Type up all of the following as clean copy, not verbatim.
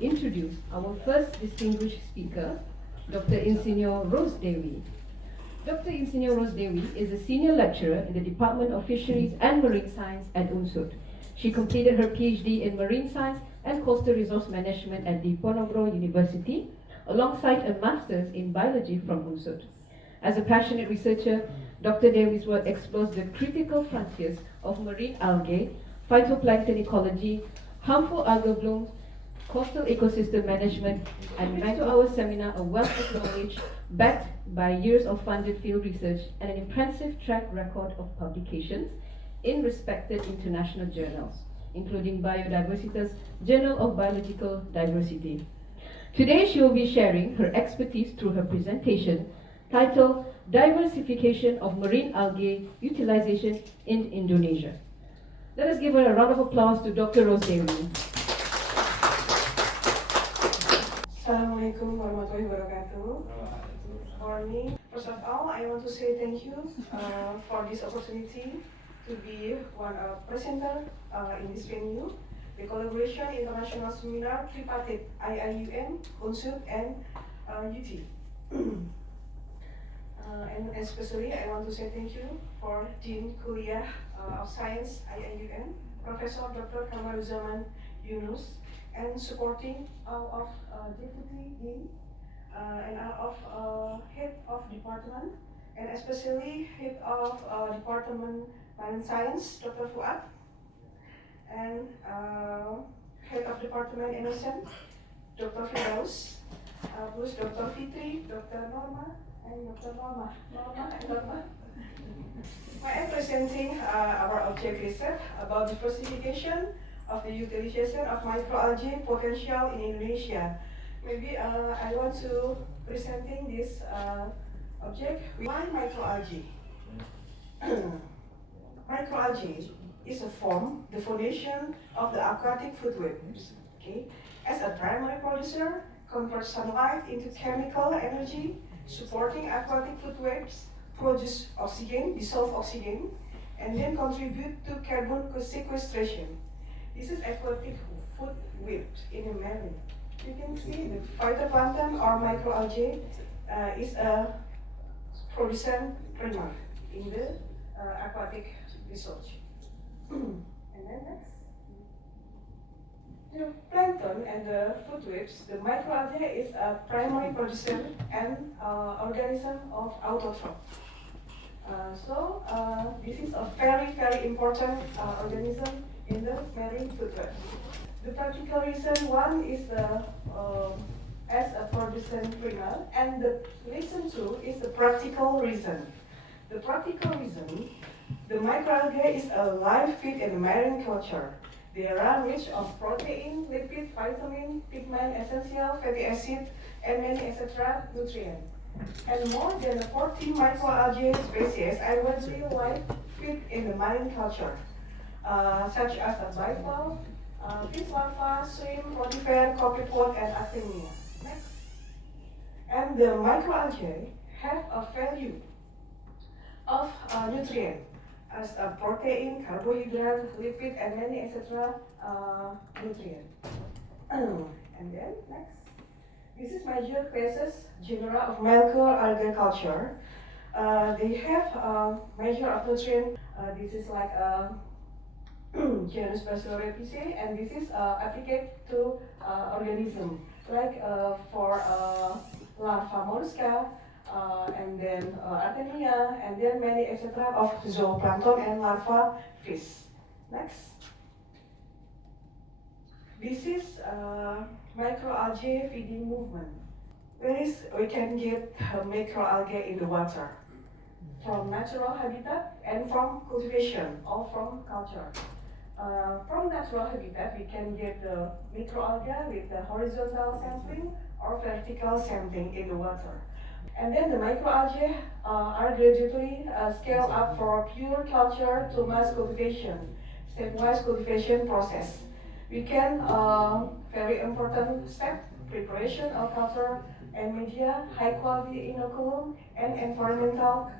introduce our first distinguished speaker, Dr. Insinyur Rose Dewi. Dr. Insinyur Rose Dewi is a senior lecturer in the Department of Fisheries and Marine Science at UNSUD. She completed her PhD in Marine Science and Coastal Resource Management at Diponegoro University, alongside a Master's in Biology from UNSUD. As a passionate researcher, Dr. Dewi's work explores the critical frontiers of marine algae, phytoplankton ecology, harmful algal blooms, coastal ecosystem management, and brings to our seminar a wealth of knowledge backed by years of funded field research and an impressive track record of publications in respected international journals, including Biodiversitas, Journal of Biological Diversity. Today she will be sharing her expertise through her presentation titled Diversification of Marine Algae Utilization in Indonesia. Let us give a round of applause to Dr. Rose Dewi. Assalamualaikum warahmatullahi wabarakatuh. Morning. First of all, I want to say thank you for this opportunity to be one presenter in this venue. The collaboration international seminar tripartite IIUN, UNSUD, and UT. And especially I want to say thank you for Dean Kuliah of Science IIUN, Professor Dr. Kamaruzaman Yunus, and supporting all of Deputy Dean and all of Head of Department, and especially Head of Department Marine Science, Dr. Fuad, and Head of Department Innocent, Dr. Firdaus, plus Dr. Fitri, Dr. Norma, and Dr. Norma. I am presenting our object research about diversification of the utilization of microalgae potential in Indonesia. Maybe I want to presenting this object. Why microalgae? Microalgae is a form, the foundation of the aquatic food webs. Okay, as a primary producer, converts sunlight into chemical energy, supporting aquatic food webs, produce oxygen, dissolve oxygen, and then contribute to carbon sequestration. This is aquatic food web in a marine. You can see the phytoplankton or microalgae is a producent primer in the aquatic research. And then next. The plankton and the food webs, the microalgae is a primary producer and organism of autotroph. This is a very, very important organism in the marine food web. The practical reason, one is as a producent primer, and the reason two is the practical reason. The practical reason, the microalgae is a live feed in the marine culture. They are rich of protein, lipid, vitamin, pigment, essential fatty acid, and many etc. nutrients. And more than 40 microalgae species are widely live feed in the marine culture, such as a bivalve, fish larvae, shrimp, rotifer, copepod, and actinia. Next. And the microalgae have a value of nutrient as a protein, carbohydrate, lipid, and many etc. nutrient. And then next. This is major classes genera of macroalgae culture. They have a measure of nutrient. This is like a genus Basilorepice, and this is applied to organism like for larva mollusca, and then Artemia, and then many etc. of zooplankton and larva fish. Next. This is microalgae feeding movement. We can get microalgae in the water from natural habitat and from cultivation, or from culture. From natural habitat, we can get the microalgae with the horizontal sampling or vertical sampling in the water. And then the microalgae are gradually scaled up for pure culture to mass cultivation, stepwise cultivation process. We can, very important step, preparation of culture and media, high quality inoculum, and environmental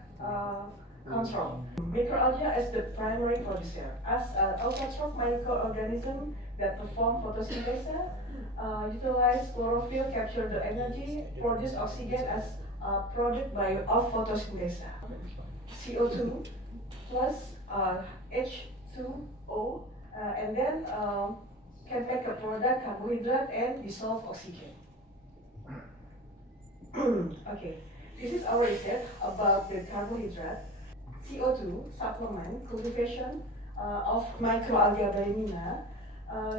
control. Microalgae as the primary producer. As an autotroph microorganism that perform photosynthesis, utilize chlorophyll, capture the energy, produce oxygen as a product of photosynthesis. CO2 plus H2O, and then can make a product carbohydrate and dissolve oxygen. Okay, this is our research about the carbohydrate. CO2 supplement cultivation of microalgae biennia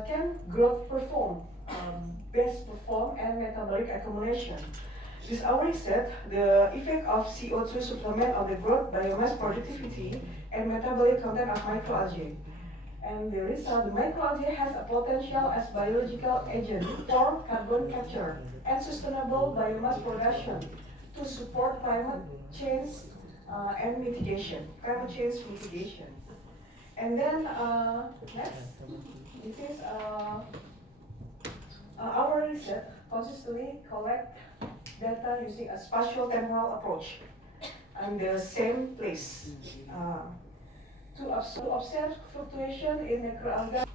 can growth perform, best perform and metabolic accumulation. This our research, the effect of CO2 supplement on the growth, biomass productivity, and metabolic content of microalgae. And the result, the microalgae has a potential as biological agent for carbon capture and sustainable biomass production to support climate change and mitigation, climate change mitigation. And then next, this is our research consistently collect data using a spatial temporal approach in the same place. To observe fluctuation in macroalgae,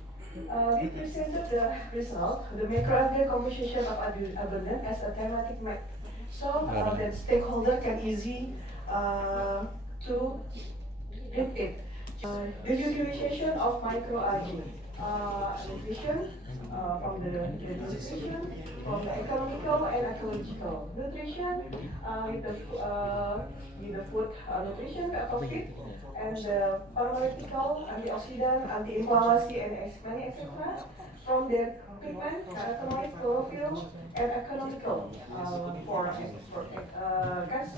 we presented the result, the macroalgae composition of abundance as a thematic map, so that stakeholder can easy to read it. The utilization of microalgae, nutrition, from the nutrition, from the economical and ecological nutrition, with the food nutrition of feed, and the pharmaceutical, antioxidant, anti-inflammatory, and many etc. From the pigment, carotenoid, chlorophyll, and economical for gas,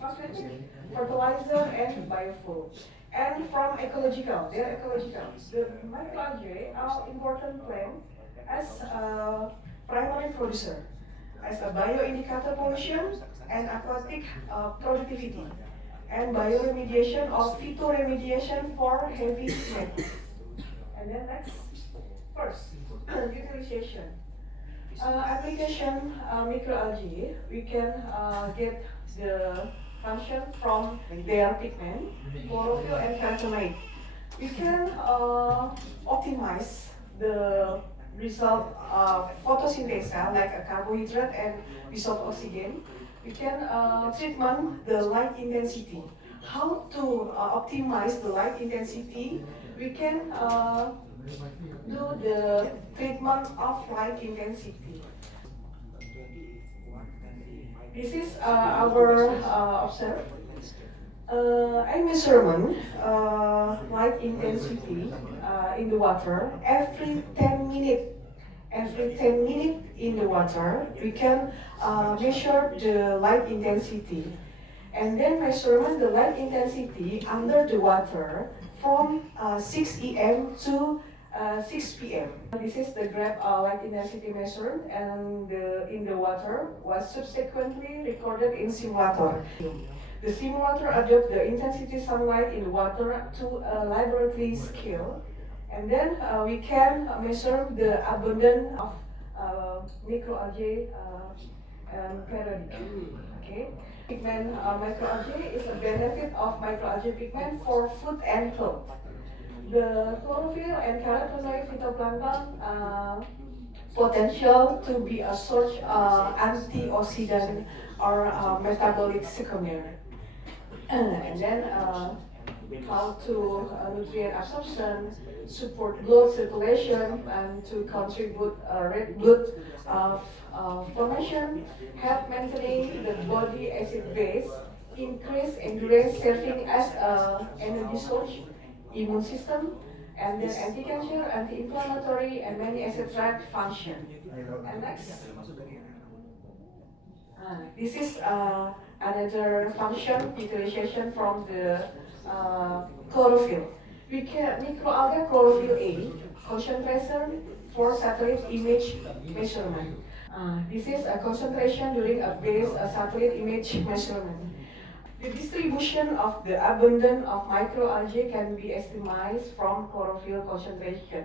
cosmetic, fertilizer, and biofuel. And from ecological, they are ecological. The microalgae are important plant as a primary producer, as a bioindicator pollution and aquatic productivity, and bioremediation or phytoremediation for heavy metals. And then next, first, utilization. Application microalgae, we can get the function from their pigment, chlorophyll, and carotenoid. We can optimize the result of photosynthesis like a carbohydrate and dissolved oxygen. We can treatment the light intensity. How to optimize the light intensity? We can do the treatment of light intensity. This is our observe. I measurement light intensity in the water every 10 minutes. Every 10 minutes in the water, we can measure the light intensity. And then measurement the light intensity under the water from 6 AM to 6 PM. This is the graph light intensity measured and in the water was subsequently recorded in simulator. The simulator adapts the intensity sunlight in the water to a laboratory scale, and then we can measure the abundance of microalgae periodic. Okay, pigment microalgae is a benefit of microalgae pigment for food and clothes. The chlorophyll and carotenoid phytoplankton potential to be a source antioxidant or metabolic secondary. And then how to nutrient absorption, support blood circulation, and to contribute red blood formation, help maintaining the body acid base, increase endurance, serving as energy source, immune system, and then anti-cancer, anti-inflammatory, and many etc. function. And next, this is another function utilization from the chlorophyll. We can microalgae chlorophyll A concentration for satellite image measurement. This is a concentration during a base satellite image measurement. The distribution of the abundance of microalgae can be estimated from chlorophyll concentration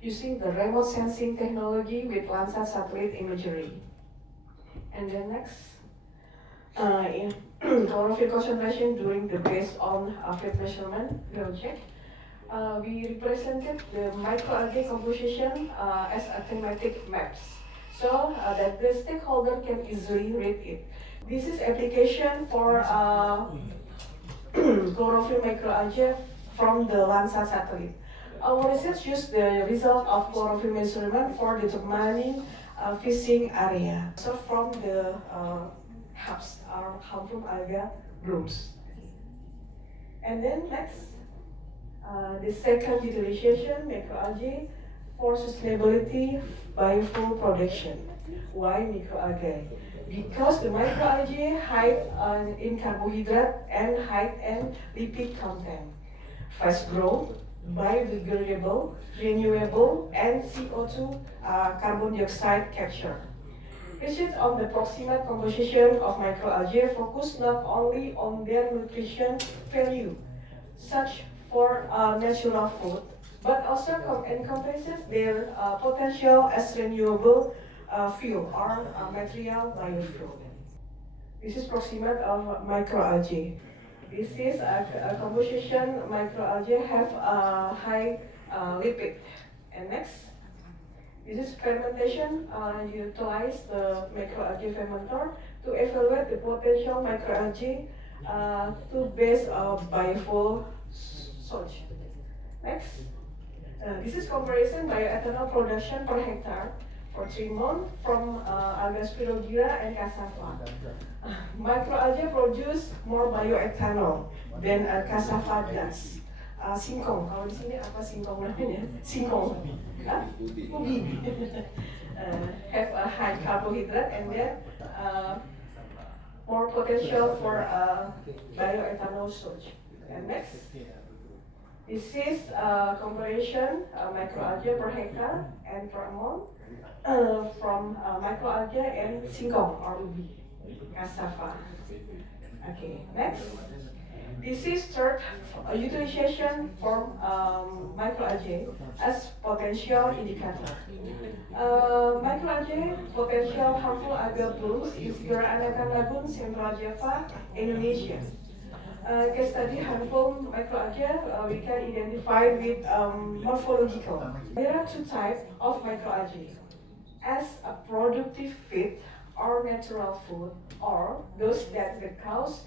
using the remote sensing technology with Landsat satellite imagery. And then next, in chlorophyll concentration during the based on field measurement project. We represented the microalgae composition as a thematic maps, so that the stakeholder can easily read it. This is application for chlorophyll microalgae from the Landsat satellite. Our research used the result of chlorophyll measurement for determining fishing area. So from the HABs, or harmful algae blooms. And then next, the second utilization, microalgae for sustainability biofuel production. Why microalgae? Because the microalgae high in carbohydrate and high in lipid content, fast growth, biodegradable, renewable, and CO2 carbon dioxide capture. Research on the proximate composition of microalgae focus not only on their nutrition value, such for natural food, but also encompasses their potential as renewable fuel or material biofuel. This is proximate of microalgae. This is a composition microalgae have a high lipid. And next, this is fermentation. Utilize the microalgae fermenter to evaluate the potential microalgae to base biofuel source. Next, this is comparison bioethanol production per hectare for 3 months from alga spirogyra and cassava. Microalgae produce more bioethanol than cassava does. Singkong, kalau di sini apa singkong namanya? Singkong. Ubi. Have a high carbohydrate and then more potential for bioethanol source. And next, this is comparison microalgae per hectare and per month from microalgae and singkong or ubi, cassava. Okay, next. This is third utilization for microalgae as potential indicator. Microalgae potential harmful algal blooms in Segara Anakan Lagoon, Central Java, Indonesia. Case study harmful microalgae we can identify with morphological. There are two types of microalgae, as a productive feed or natural food, or those that cause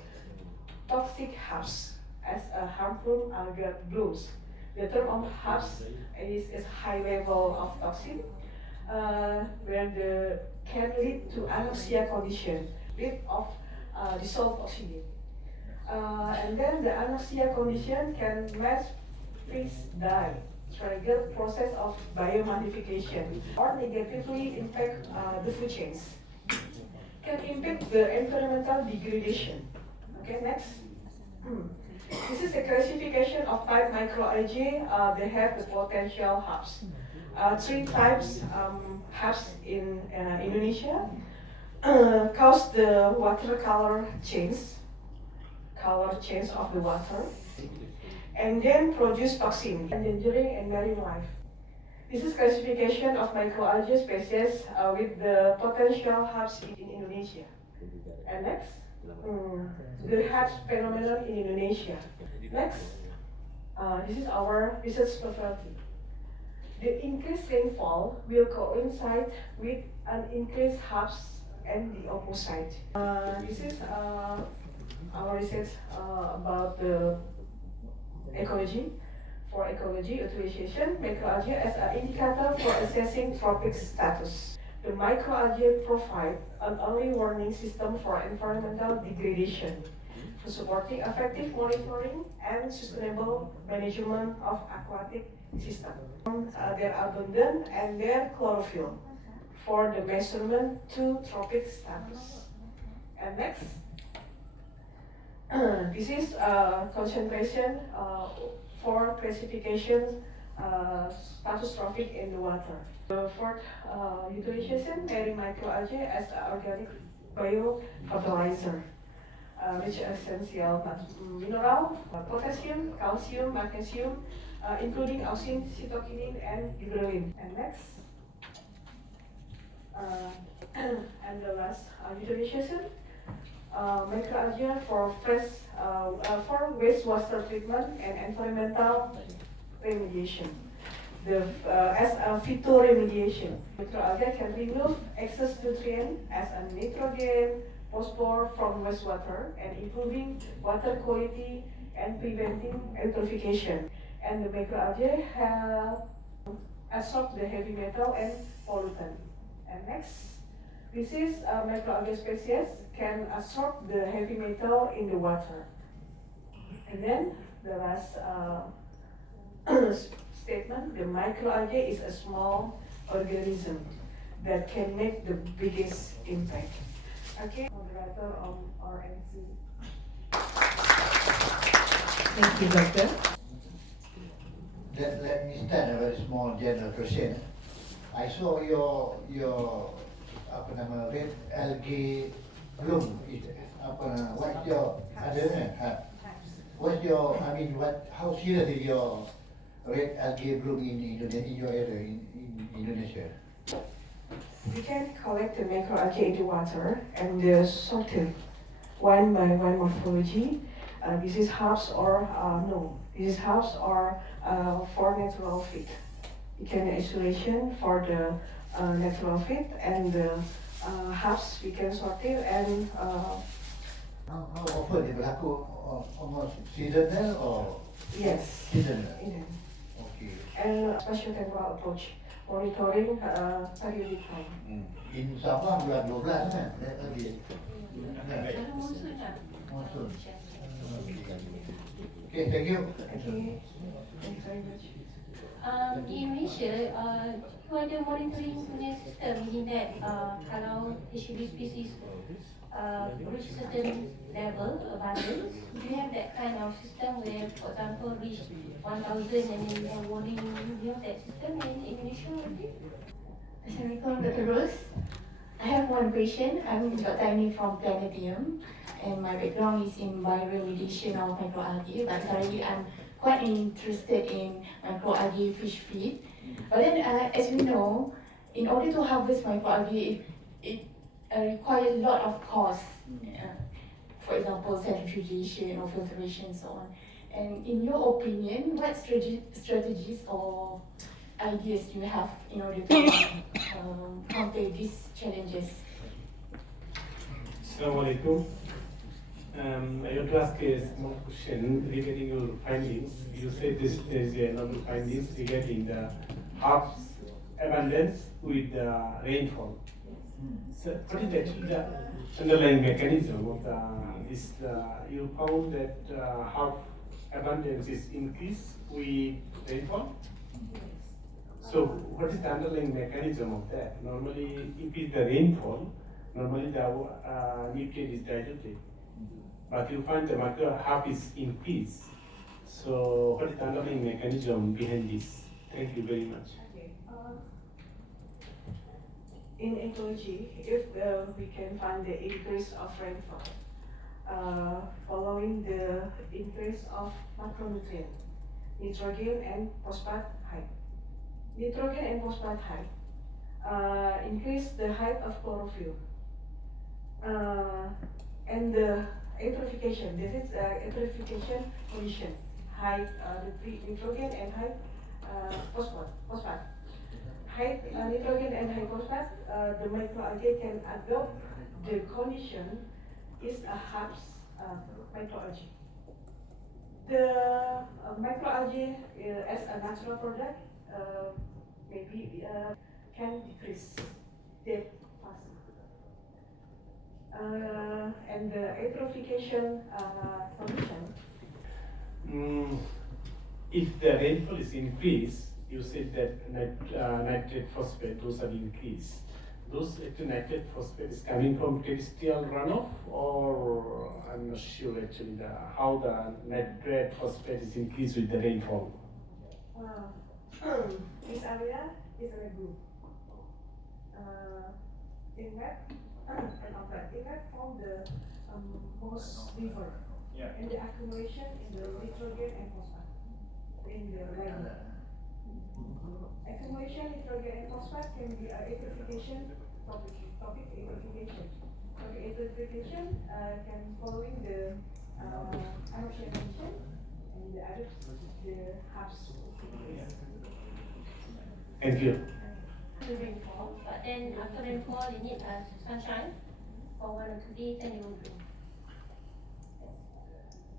toxic HABs as a harmful algal blooms. The term of HABs is high level of toxin, where the can lead to anoxia condition, lead of dissolved oxygen. And then the anoxia condition can make fish die, trigger process of biomodification, or negatively impact the food chains. Can impact the environmental degradation. Okay, next. This is a classification of type microalgae. They have the potential HABs. 3 types HABs in Indonesia. Cause the water color of the water, and then produce toxin, endangering and marine life. This is classification of microalgae species with the potential HABs in Indonesia. And next, the HABs phenomenon in Indonesia. Next, this is our research novelty. The increased rainfall will coincide with an increased HABs and the opposite. This is our research about the ecology. For ecology utilization, microalgae as an indicator for assessing trophic status. The microalgae provide an early warning system for environmental degradation, for supporting effective monitoring and sustainable management of aquatic system. Their abundance and their chlorophyll for the measurement to trophic status. And next, this is concentration for classification status trophic in the water. The fourth utilization, marine microalgae as an organic biofertilizer, which essential mineral, potassium, calcium, magnesium, including auxin, cytokinin, and gibberellin. And next, and the last utilization microalgae for for wastewater treatment and environmental remediation. As a phytoremediation, microalgae can remove excess nutrient as a nitrogen, phosphorus from wastewater and improving water quality and preventing eutrophication. And the microalgae have absorb the heavy metal and pollutant. And next, this is microalgae species can absorb the heavy metal in the water. And then the last statement, the microalgae is a small organism that can make the biggest impact. Okay, moderator on RNC. Thank you, Doctor. Let me start a very small general question. I saw your apa nama red algae bloom. What's your how serious is your red algae bloom in your area in Indonesia? We can collect the microalgae in the water and sort it one by one morphology. This is herbs or no. This is herbs or for natural fit. You can isolation for the natural fit and the herbs we can sort it and. How often it berlaku? Almost seasonal or Yes. seasonal? Yeah. Okay. And special temporal approach, monitoring periodic time. In Sabah bulan 12 kan? Lagi. Monsoon. Okay, thank you. Okay. Thanks very much. Di Malaysia, you ada monitoring punya sistem in that kalau HB species reach certain level abundance, do you have that kind of system where, for example, reach 1,000 and then you have warning, you have that system in Indonesia already? Assalamualaikum, Dr. Rose. I have one question. I'm Dr. Aini from Planetium, and my background is in bioremediation of microalgae, but currently I'm quite interested in microalgae fish feed. But then, as we know, in order to harvest microalgae, it requires a lot of cost. For example, centrifugation or filtration, so on. And in your opinion, what strategies or ideas do you have in order to counter these challenges? Assalamualaikum. I want to ask a small question regarding your findings. You said there is a number of findings regarding the herbs abundance with the rainfall. So what is actually the underlying mechanism of you found that herb abundance is increased with rainfall? So what is the underlying mechanism of that? Normally, if it's the rainfall, normally the nutrient is diluted. But you find the micro herb is increased. So what is the underlying mechanism behind this? Thank you very much. Okay. In ecology, if we can find the increase of rainfall following the increase of macronutrient, nitrogen and phosphate height. Nitrogen and phosphate height increase the height of chlorophyll and the eutrophication. This is eutrophication condition. High nitrogen and high phosphate. High nitrogen and high phosphate, the microalgae can adopt the condition is a herbs microalgae. The microalgae as a natural product maybe can decrease depth faster. And the eutrophication condition. If the rainfall is increased, you said that nitrate phosphate, those are increased. Those nitrate phosphate is coming from terrestrial runoff, or I'm not sure actually how the nitrate phosphate is increased with the rainfall. This area is a group. Inlet and outlet. Inlet from the most river. Yeah. And the accumulation in the nitrogen and phosphate in the river. Accumulation nitrogen and phosphate can be a eutrophication topic eutrophication. Okay, interpretation can following the Anushya mention and the other the halves. Thank you. Rainfall, but then after rainfall, you need sunshine for 1 or 2 days, and it will bloom.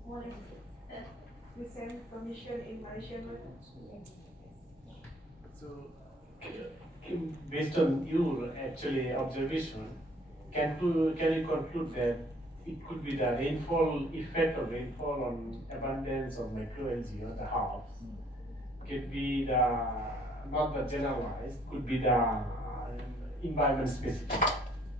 More or less it. The same condition in Malaysian weather. So, based on your actually observation, can you conclude that it could be the rainfall effect of rainfall on abundance of microalgae or the halves? Could be the not the generalized, could be the environment specific.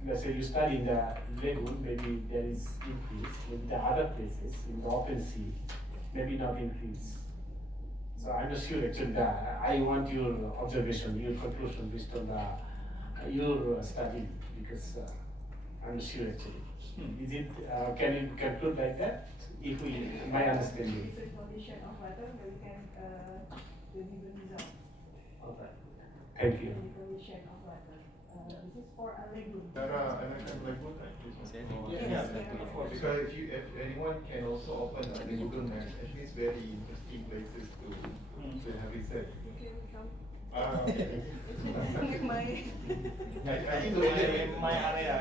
Let's say you study in the lagoon, maybe there is increase. Maybe the other places in the open sea, maybe not increase. So I'm not sure actually that I want your observation, your conclusion based on your study, because I'm not sure actually. Is it, can you conclude like that? If we, my understanding. It's a condition of weather that we can deliver result. Okay. Thank you. The condition of weather. This is for a lagoon. Because if anyone can also open a lagoon, actually it's very interesting places to have research. Okay, we come. Okay. With my I think my area.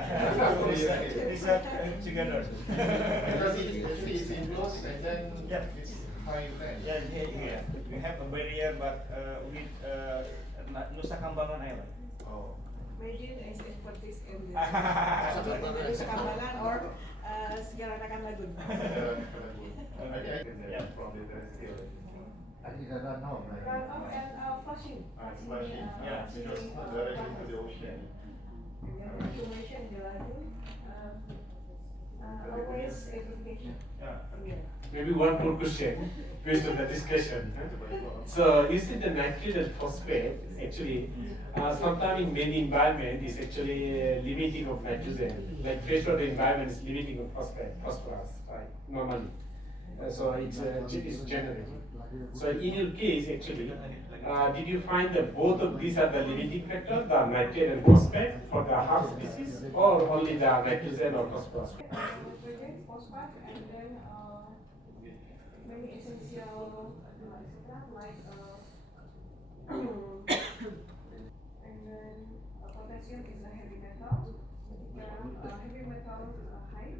Research together. because it's enclosed and then Yeah. it's high land. Yeah, here. We have a barrier, but with Nusa Kambangan Island. Oh. Imagine as expertise in this. Nusa Kambangan or Segaranakan Lagoon. I can Yeah. probably that's still. I think I don't know. Like, Runoff and flushing. Flushing, Yeah. because directly into the ocean. And then accumulation in the lagoon. Always application. Yeah. Yeah. Maybe one more question based on the discussion. So you see the nitrate and phosphate actually sometimes in many environment is actually limiting of nitrogen. Like freshwater environment is limiting of phosphorus, right? Normally. So it's generated. So in your case actually, did you find that both of these are the limiting factor, the nitrate and phosphate for the half species, or only the nitrogen or phosphorus? Nitrogen, phosphate, and then many essential like and then potassium is a heavy metal. Heavy metal high.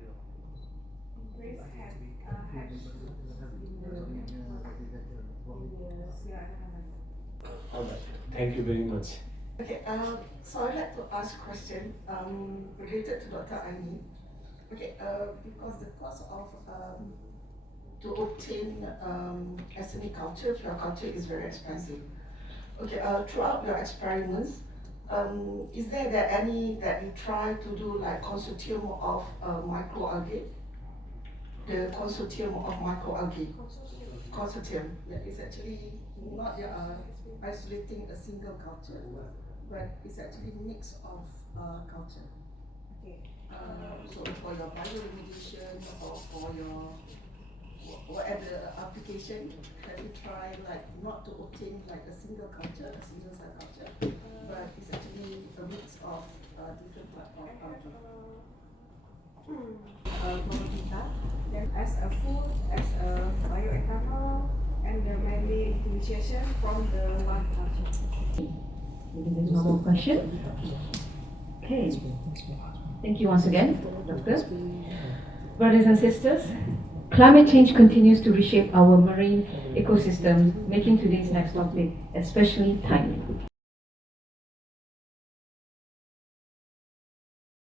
Increase heavy Alright, thank you very much. Okay, so I'd like to ask a question related to Dr. Ani. Okay, because the cost of to obtain ethnic culture, pure culture is very expensive. Okay, throughout your experiments, is there any that you try to do like consortium of microalgae? The consortium of microalgae. Consortium, yeah, it's actually not isolating a single culture, but it's actually a mix of culture. Okay. So for your bioremediation or for your whatever application, have you tried like not to obtain like a single culture, a single cell culture, but it's actually a mix of different type of culture. Then as a food, as a bioethanol, and the mainly initiation from the one culture. Maybe there's no more question. Okay. Thank you once again, Doctor. Brothers and sisters, climate change continues to reshape our marine ecosystem, making today's next topic especially timely.